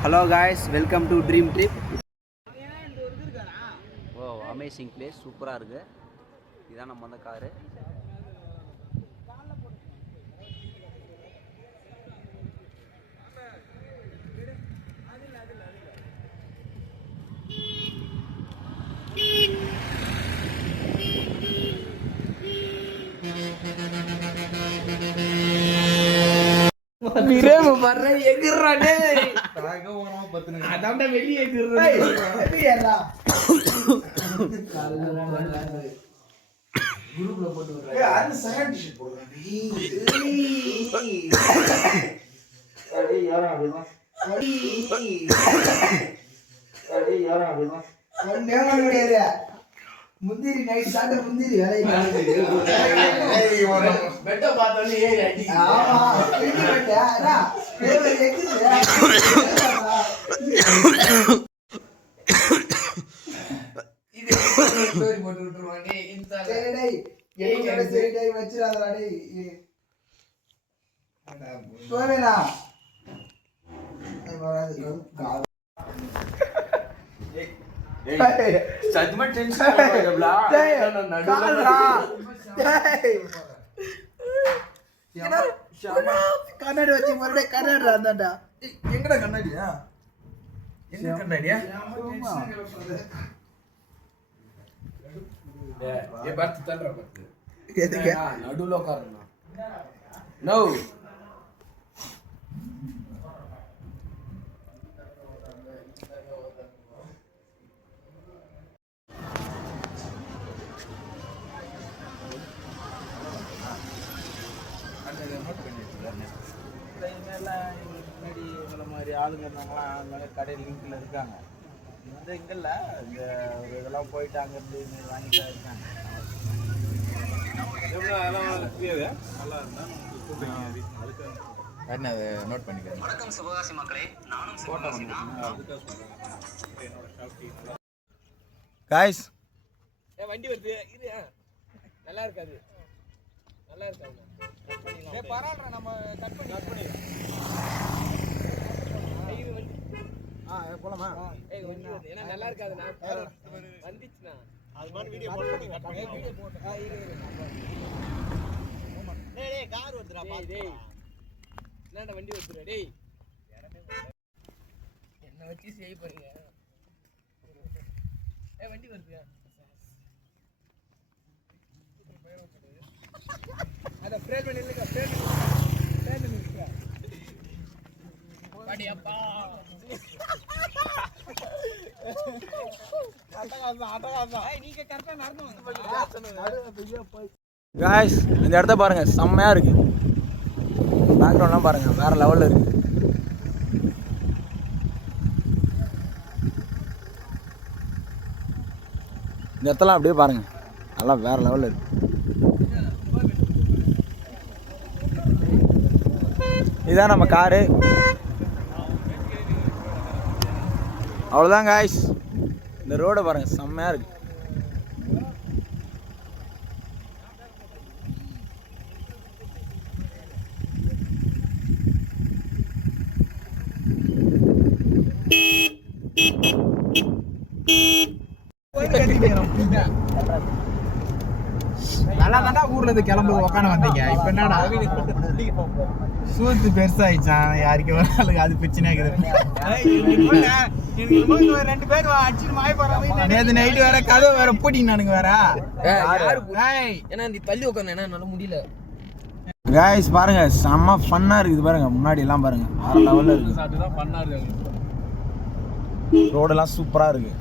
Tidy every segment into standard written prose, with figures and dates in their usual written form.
Hello guys, welcome to Dream Trip. Wow, amazing place, சூப்பரா இருக்கு. இதான் நம்ம அந்த கார். பிரேம பர்ற எகிர்றானே தாங்க ஓரமா பத்துனே அதான்டா வெளிய எகிர்றா ஏடா குரூப்ல போட்டு வர்றா ஏய் அது செகண்ட் ஷீட் போடுறா அடே யாரா அப்படிதான் அடே யாரா அப்படிதான் ஒண்ணே முடியல முந்திரி நைட் சாப்பிட்ட முந்திரி வேலைக்கு ஏய் ஓன பெட்ட பார்த்தோனே ஏய் அடி ஆமா பெட்டி பெட்டா பேவர் எக்குது இது ஸ்டோரி போட்டு விட்டுருவானே இன்ஸ்டால சரி டேய் என்னோட சரி டேய் வச்சிராதடா டேய் போவேனா வராது சத்மா டென்ஷன் ஆகுதுடா நான் நடுவுல கண்ணாடி வச்சு மறுபடியும் கண்ணாடி இருந்தாடா எங்கடா கண்ணாடியா எங்க கண்ணாடியா ஏ பார்த்து தள்ளுற பார்த்து எதுக்கு நடுவுல உட்காரணும் நோ முன்னாடி உங்களை மாதிரி ஆளுங்க இருந்தாங்களாம் அவங்க கடையில் லிங்க்ல இருக்காங்க இந்த இங்கல்ல இந்த ஒரு இதெல்லாம் போயிட்டு அங்கேருந்து வாங்கிட்டு இருக்காங்க நோட் பண்ணிக்கிறேன். வணக்கம் சிவகாசி மக்களே, நானும் சிவகாசி காய்ஸ் வண்டி வருது இது நல்லா இருக்காது நல்லா இருக்காது பரவாயில்ல நம்ம கட் பண்ணி போலாமா ஏய் வண்டி வருது ஏன்னா நல்லா இருக்காது நான் வந்துச்சுனா அது மாதிரி வீடியோ போட்டு கட் பண்ணி வீடியோ போட்டு டேய் டேய் கார் வருதுடா பாத்து டேய் என்னடா வண்டி வருதுடா டேய் என்ன வச்சு சேவ் பண்ணுங்க ஏய் வண்டி வருது அத ஃப்ரேம் பண்ணி நில்லுங்க ஃப்ரேம் நில்லுங்க பாடி அப்பா அட்டகாசம் ஏய் நீங்க கரெக்ட்டா நடந்து வாங்க गाइस இந்த இடத்த பாருங்க செம்மையா இருக்கு பேக்ரவுண்ட்லாம் பாருங்க வேற லெவல்ல இருக்கு இந்த இடத்தெல்லாம் அப்படியே பாருங்க நல்லா வேற லெவல்ல இருக்கு இதான் நம்ம காரு அவ்வளோதான் காய்ஸ் இந்த ரோடை பாருங்க செம்மையா இருக்கு நல்லா தாண்டா ஊர்ல இருந்து கிளம்பு உக்கான வந்தீங்க இப்ப என்னடா சூத்து பெருசாயிச்சான் யாருக்கு ஒரு ஆளுக்கு அது பிரச்சனை ரெண்டு பேரும் அடிச்சு மாய போறாங்க நேத்து நைட்டு வேற கதவு வேற பூட்டினானுங்க வேற ஏன்னா நீ தள்ளி உட்காந்து என்ன என்னால முடியல காய்ஸ் பாருங்க செம்ம ஃபன்னா இருக்குது பாருங்க முன்னாடி எல்லாம் பாருங்க வேற லெவல்ல இருக்கு ரோடெல்லாம் சூப்பரா இருக்கு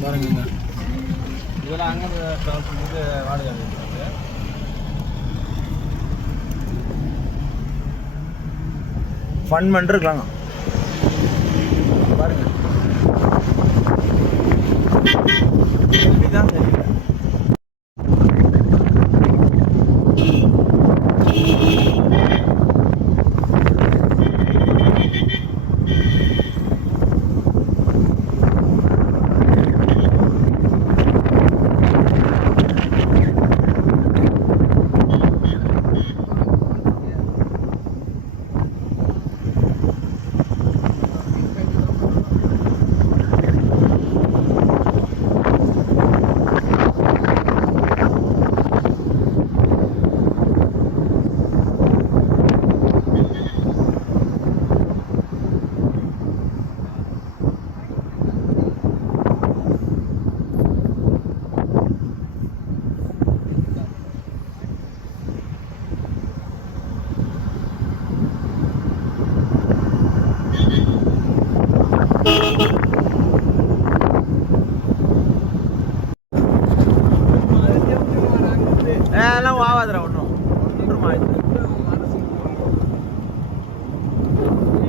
பாருங்க இதெல்லாம் அங்கே ட்ராவல் பண்ணிட்டு வாடகை ஃபன் பண்ணிருக்கலாங்க பாருங்க தான் தெரியல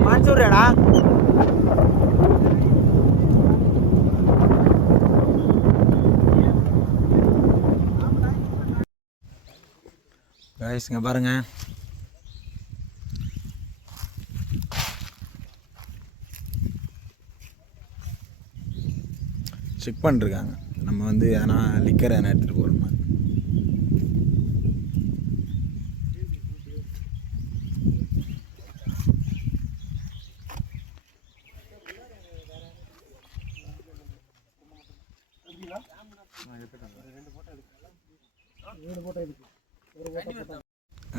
மான்சூர்டா இங்கே பாருங்க செக் பண்ணிருக்காங்க நம்ம வந்து எதனா லிக்கர் எதனா எடுத்துகிட்டு போகிறோமா.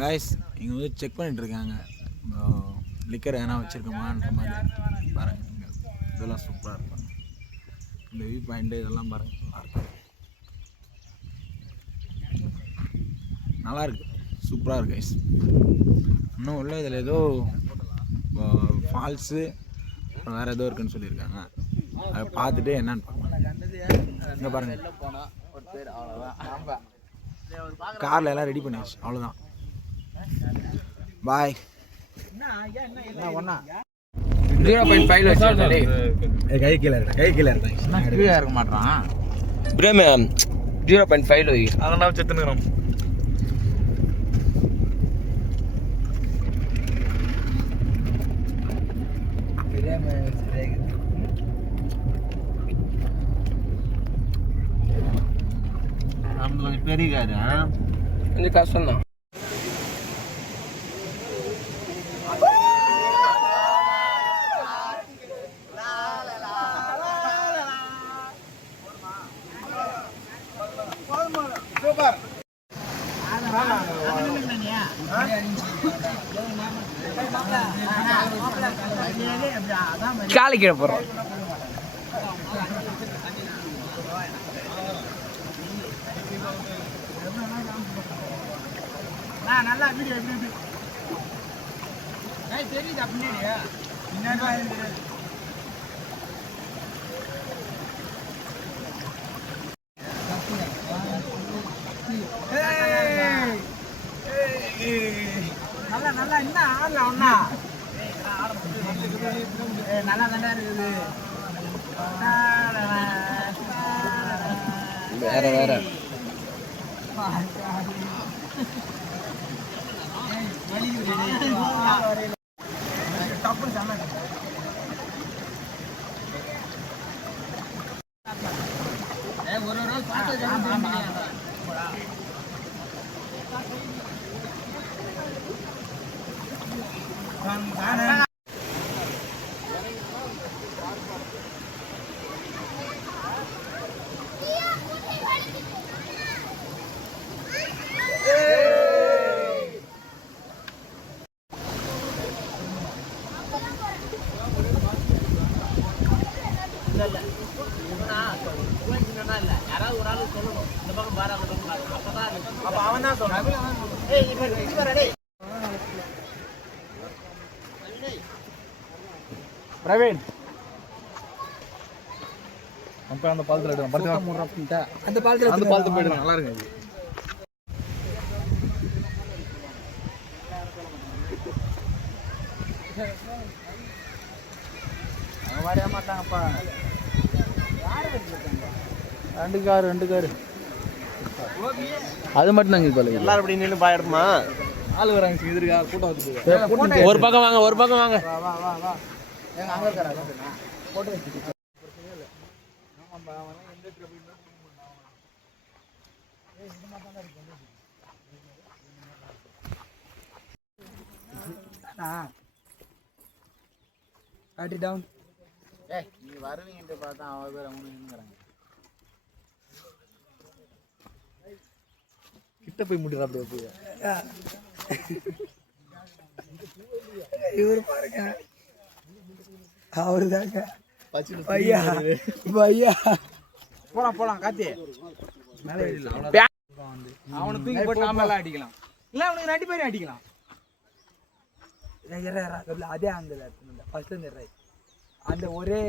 கைஸ் இங்கே வந்து செக் பண்ணிட்டு இருக்காங்க லிக்கர் எதனா வச்சுருக்கோமான்ற மாதிரி பாருங்க. இதெல்லாம் சூப்பராக இருக்கும். இந்த வியூ பாயிண்ட்டு இதெல்லாம் பாருங்க நல்லா இருக்கு, சூப்பராக இருக்கு கைஸ். இன்னும் உள்ள இதில் ஏதோ ஃபால்ஸு வேறு ஏதோ இருக்குன்னு சொல்லியிருக்காங்க. அதை பார்த்துட்டு என்னன்னு பார்க்கலாம். இங்கே பாருங்க காரில் எல்லாம் ரெடி பண்ணியாச்சு, அவ்வளோதான். பாய். 0.5 கை கீழே இருக்க மாட்டான். பிரேம் 0.5 அதெல்லாம் செத்துனுக்குறோம். பெரிய கொஞ்சம் கஷ்டம் தான். காலை கீழே போடுறோம். நல்லா வீடியோ எப்படி தெரியுது அப்படின்னா நல்லா நல்லா என்ன ஆடல ஒன்னா நல்லா நல்லா இருக்குது. வேற வேற பிரவீன் அந்த பாலத்தில் அந்த பாலத்தில் போயிடுங்க. நல்லா இருக்கு. அவங்க வரைய மாட்டாங்கப்பா. ரெண்டு காரு அது மட்டும் தாங்க. இப்போ எல்லாரும் அப்படி நின்று பாயிடுமா ஆள் வராங்க. எதிர்க்கா கூட்டம் வந்து ஒரு பக்கம் வாங்க, ஒரு பக்கம் வாங்க. வா வா வா எங்க அங்க இருக்காரா போட்டோ எடுத்து காட்டி டவுன். நீ வருவீங்கன்ட்டு பார்த்தா அவன் பேர் அவங்க நின்னுறாங்க. கிட்ட போய் முடிறாப்ல போய் இவரு பாருங்க. அவரு தாங்க பையா பையா. போலாம் காத்தி மேலே அவனை தூக்கி போட்டு நாம அடிக்கலாம். இல்ல அவனுக்கு 2 பேரும் அடிக்கலாம். அதே அந்த ஃபர்ஸ்ட் அந்த ஒரே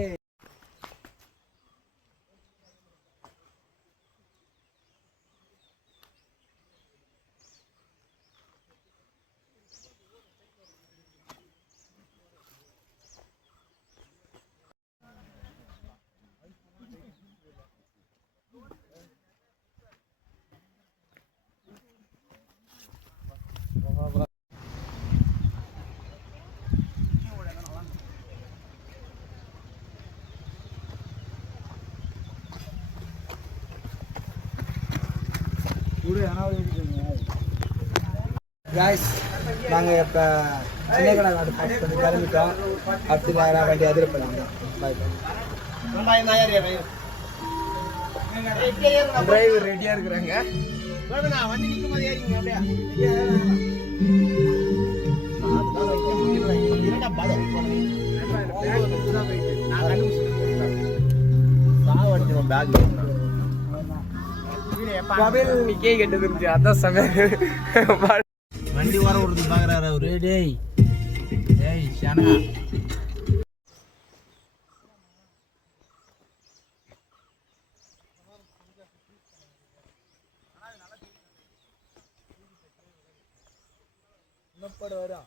காய்ஸ் நாங்கள் இப்போ சின்ன கடை நாடு பார்த்து பண்ணி கிளம்பிட்டோம். அடுத்து நேராக வண்டி அதிர பண்ணிக்கிறோம். பாய் டிரைவர் ரெடியாக இருக்கிறாங்க. வண்டி நிற்கும் போது ஏறிங்க அப்படியே வண்டி வர விடுறது பாக்குறாரு அவரு. டேய் டேய் ஷானா என்னப்பட வரா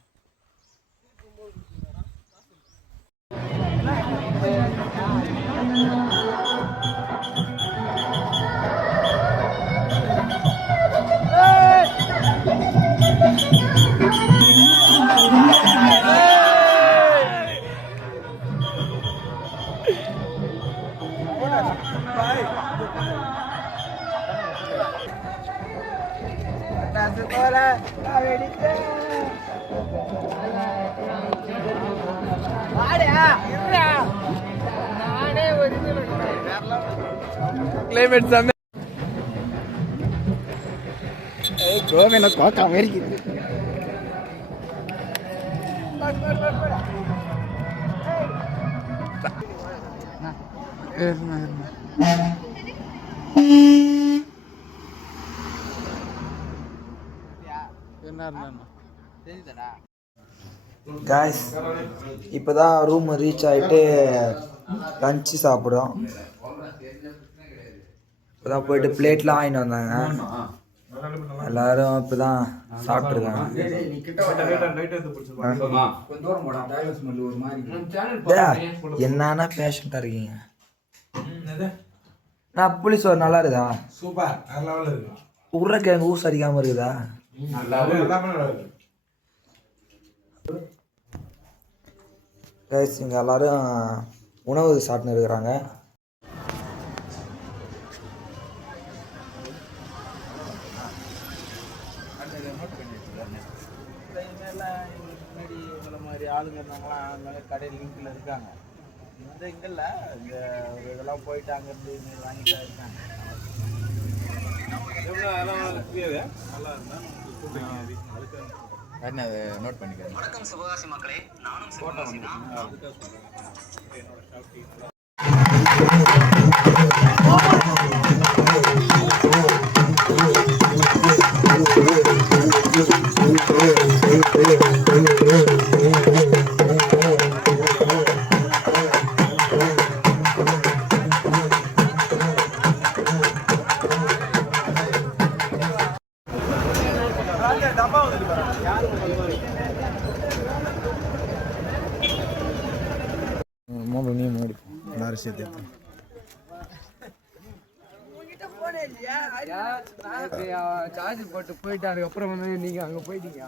கிளைமேட் செம்ம. கோவின கோக்கா மேரிக்குது. காய்ஸ் இப்போதான் ரூம் ரீச் ஆகிட்டு லஞ்சு சாப்பிடும். இப்போதான் போயிட்டு பிளேட்லாம் வாங்கிட்டு வந்தாங்க. எல்லாரும் இப்போதான் சாப்பிட்ருக்காங்க. என்னன்னா பேஷண்ட்டாக இருக்கீங்க. நான் புளிஸ் ஒரு நல்லா இருக்குதா? சூப்பர் வேற லெவல்ல இருக்கு. உருளைக்கிழங்கு ஊசு அடிக்காம இருக்குதா? கைஸ் இங்கே எல்லாரும் உணவு சாப்பிட்டு இருக்கிறாங்க. முன்னாடி உங்களை மாதிரி ஆளுங்க இருந்தாங்களாம் அங்கே கடையில் லிங்கில் இருக்காங்க. இந்த இங்கல்ல இந்த ஒரு இதெல்லாம் போயிட்டு அங்கேருந்து வாங்கிட்டு இருக்காங்க. நோட் பண்ணிக்கிறேன். வணக்கம் சிவகாசி மக்களே, நானும் சிவகாசி தான். சார்ஜ் போட்டு போயிட்டு அதுக்கப்புறம் வந்து நீங்க அங்க போயிட்டீங்க.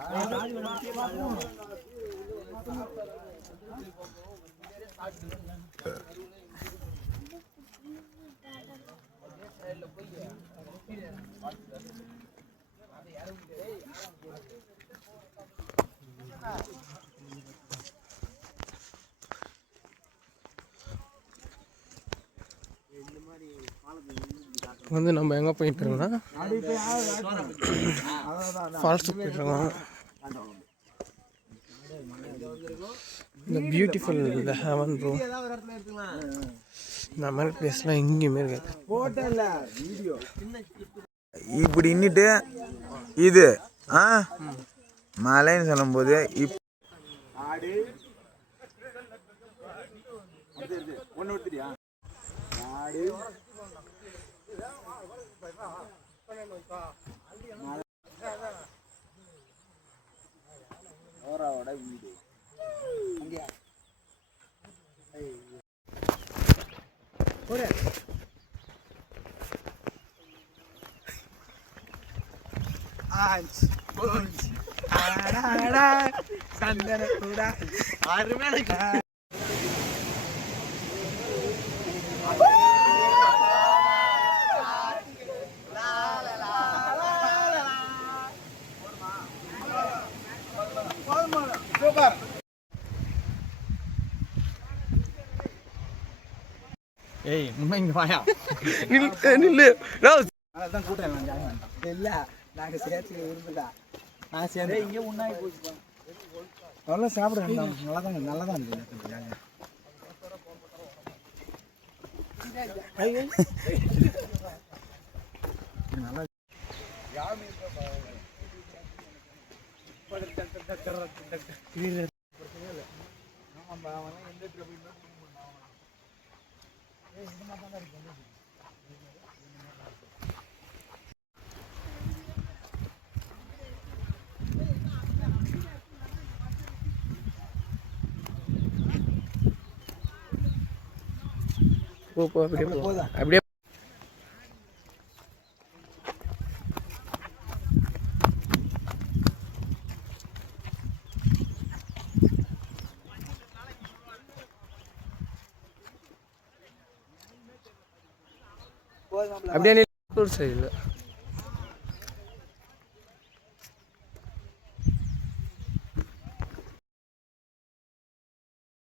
வந்து நம்ம எங்கே போயிட்டு இருக்கோம்னா ஃபால்ஸ் போயிட்டுருக்கோம். இந்த பியூட்டிஃபுல் இந்த ஹெவன் ரூம் இந்த மாதிரி பிளேஸ்லாம் எங்கேயுமே இருக்காது. இப்படி நின்றுட்டு இது மலைன்னு சொல்லும்போது வீடு சந்தன கூட அருமையான ஏய் முன்ன இங்க வாயா. நில்லு ராஸ். அதான் கூட்டேன் நான் ஜாயின் பண்ணிட்டேன். இல்ல நாங்க சேர்த்து விரும்பல. நான் சேர்ந்து இங்க உண்ணாய் போச்சு. நல்லா சாப்பிடுறேன். நல்லா தான் இருக்கு. ஐயோ. நல்லா போ அப்படியே போ. அப்படியே அப்படியே சைடில்